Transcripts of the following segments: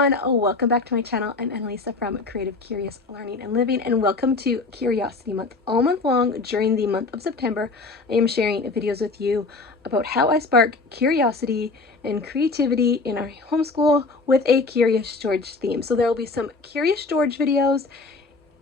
everyone, welcome back to my channel. I'm Annalisa from Creative Curious Learning and Living, and welcome to Curiosity Month. All month long during the month of September, I am sharing videos with you about how I spark curiosity and creativity in our homeschool with a Curious George theme. So there will be some Curious George videos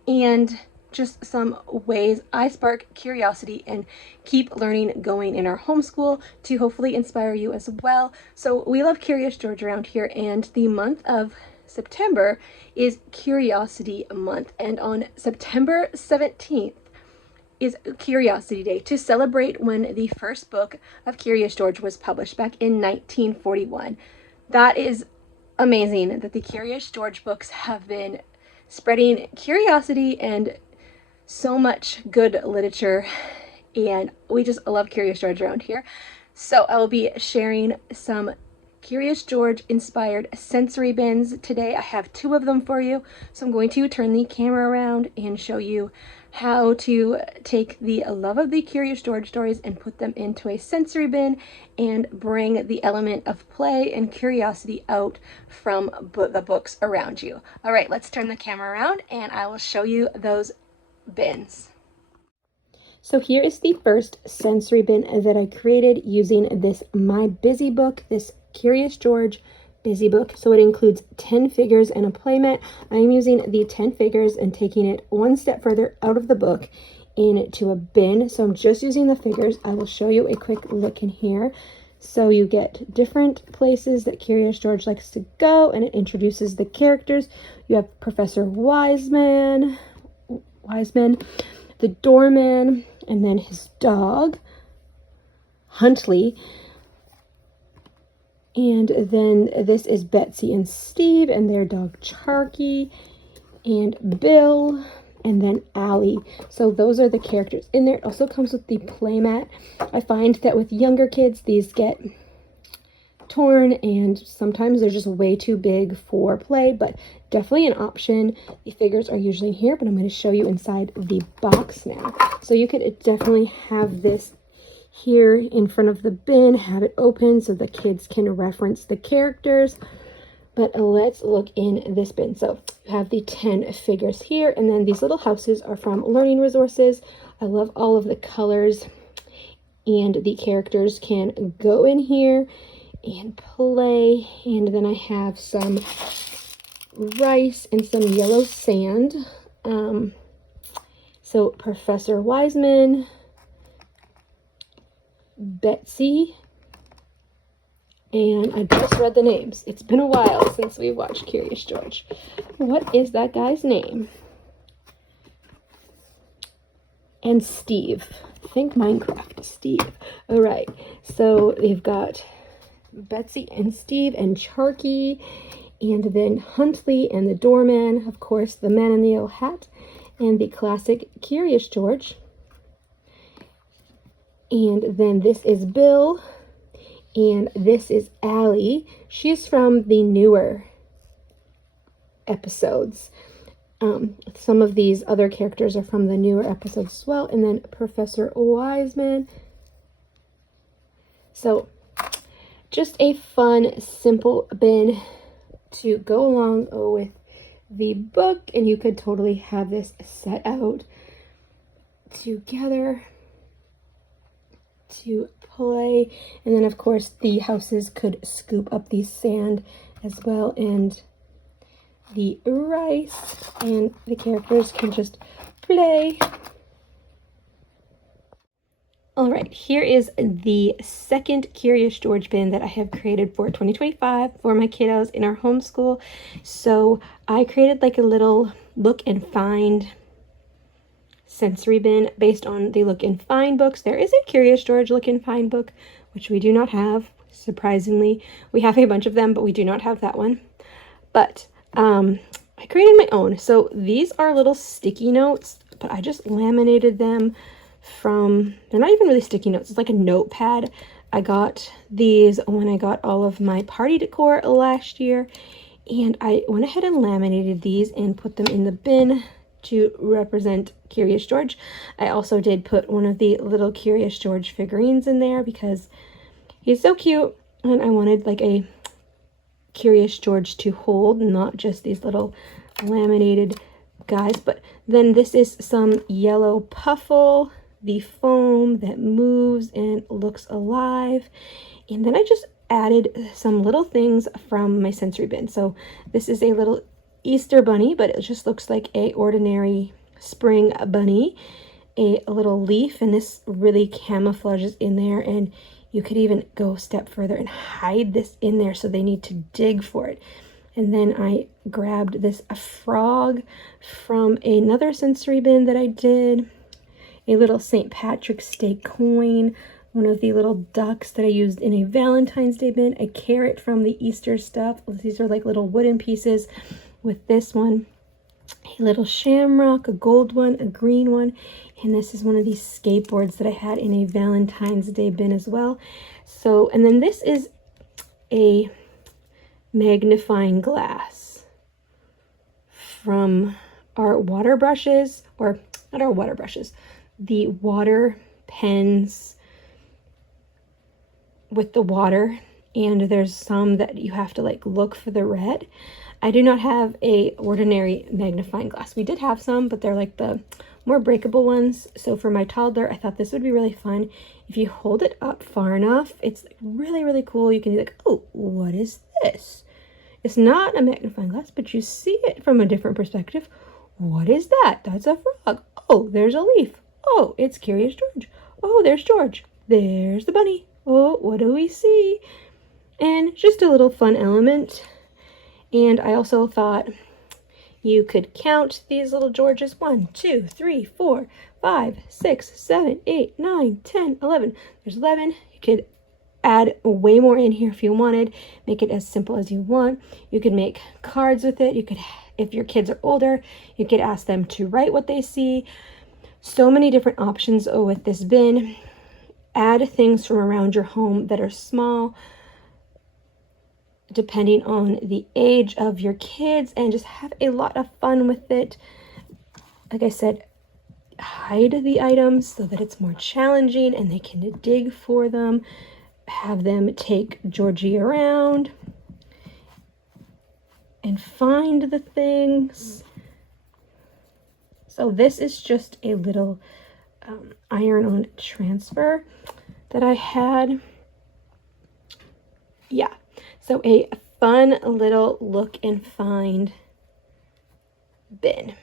and just some ways I spark curiosity and keep learning going in our homeschool to hopefully inspire you as well. So we love Curious George around here, and the month of September is Curiosity Month. And on September 17th is Curiosity Day, to celebrate when the first book of Curious George was published back in 1941. That is amazing that the Curious George books have been spreading curiosity and so much good literature, and we just love Curious George around here. So I will be sharing some Curious George inspired sensory bins today. I have 2 of them for you, so I'm going to turn the camera around and show you how to take the love of the Curious George stories and put them into a sensory bin and bring the element of play and curiosity out from the books around you. All right, let's turn the camera around and I will show you those bins. So here is the first sensory bin that I created using this My Busy book, this Curious George Busy book. So it includes 10 figures and a playmat. I am using the 10 figures and taking it one step further out of the book into a bin. So I'm just using the figures. I will show you a quick look in here. So you get different places that Curious George likes to go, and it introduces the characters. You have Professor Wiseman, the doorman, and then his dog, Huntley. And then this is Betsy and Steve and their dog Charky, and Bill, and then Allie. So those are the characters in there. It also comes with the playmat. I find that with younger kids, these get torn and sometimes they're just way too big for play, but definitely an option. The figures are usually here, but I'm going to show you inside the box now. So you could definitely have this here in front of the bin, have it open so the kids can reference the characters. But let's look in this bin. So you have the 10 figures here, and then these little houses are from Learning Resources. I love all of the colors, and the characters can go in here and play. And then I have some rice and some yellow sand. So Professor Wiseman, Betsy, and I just read the names. It's been a while since we watched Curious George. What is that guy's name? And Steve. Think Minecraft, Steve. All right, so they've got Betsy and Steve and Charky, and then Huntley and the doorman, of course, the man in the yellow hat, and the classic Curious George. And then this is Bill, and this is Allie. She's from the newer episodes. Some of these other characters are from the newer episodes as well. And then Professor Wiseman. So just a fun, simple bin to go along with the book, and you could totally have this set out together to play. And then of course the houses could scoop up the sand as well, and the rice, and the characters can just play. All right, here is the second Curious George bin that I have created for 2025 for my kiddos in our homeschool. So I created like a little look and find sensory bin based on the look and find books. There is a Curious George look and find book, which we do not have, surprisingly. We have a bunch of them, but we do not have that one. But I created my own. So these are little sticky notes, but I just laminated them from, they're not even really sticky notes, it's like a notepad. I got these when I got all of my party decor last year, and I went ahead and laminated these and put them in the bin to represent Curious George. I also did put one of the little Curious George figurines in there because he's so cute, and I wanted like a Curious George to hold, not just these little laminated guys. But then this is some yellow puffle, the foam that moves and looks alive. And then I just added some little things from my sensory bin. So this is a little Easter bunny, but it just looks like a ordinary spring bunny. A little leaf, and this really camouflages in there, and you could even go a step further and hide this in there so they need to dig for it. And then I grabbed this a frog from another sensory bin that I did, a little St. Patrick's Day coin, one of the little ducks that I used in a Valentine's Day bin, a carrot from the Easter stuff. These are like little wooden pieces with this one, a little shamrock, a gold one, a green one, and this is one of these skateboards that I had in a Valentine's Day bin as well. So, and then this is a magnifying glass from our water brushes, or not our water brushes, the water pens with the water, and there's some that you have to like look for the red. I do not have a ordinary magnifying glass. We did have some, but they're like the more breakable ones. So for my toddler, I thought this would be really fun. If you hold it up far enough, it's like really, really cool. You can be like, oh, what is this? It's not a magnifying glass, but you see it from a different perspective. What is that? That's a frog. Oh, there's a leaf. Oh, it's Curious George. Oh, there's George. There's the bunny. Oh, what do we see? And just a little fun element. And I also thought you could count these little Georges. 1, 2, 3, 4, 5, 6, 7, 8, 9, 10, 11. There's 11. You could add way more in here if you wanted. Make it as simple as you want. You could make cards with it. You could, if your kids are older, you could ask them to write what they see. So many different options with this bin. Add things from around your home that are small, depending on the age of your kids, and just have a lot of fun with it. Like I said, hide the items so that it's more challenging and they can dig for them. Have them take Georgie around and find the things. So this is just a little iron-on transfer that I had. Yeah. So a fun little look and find bin.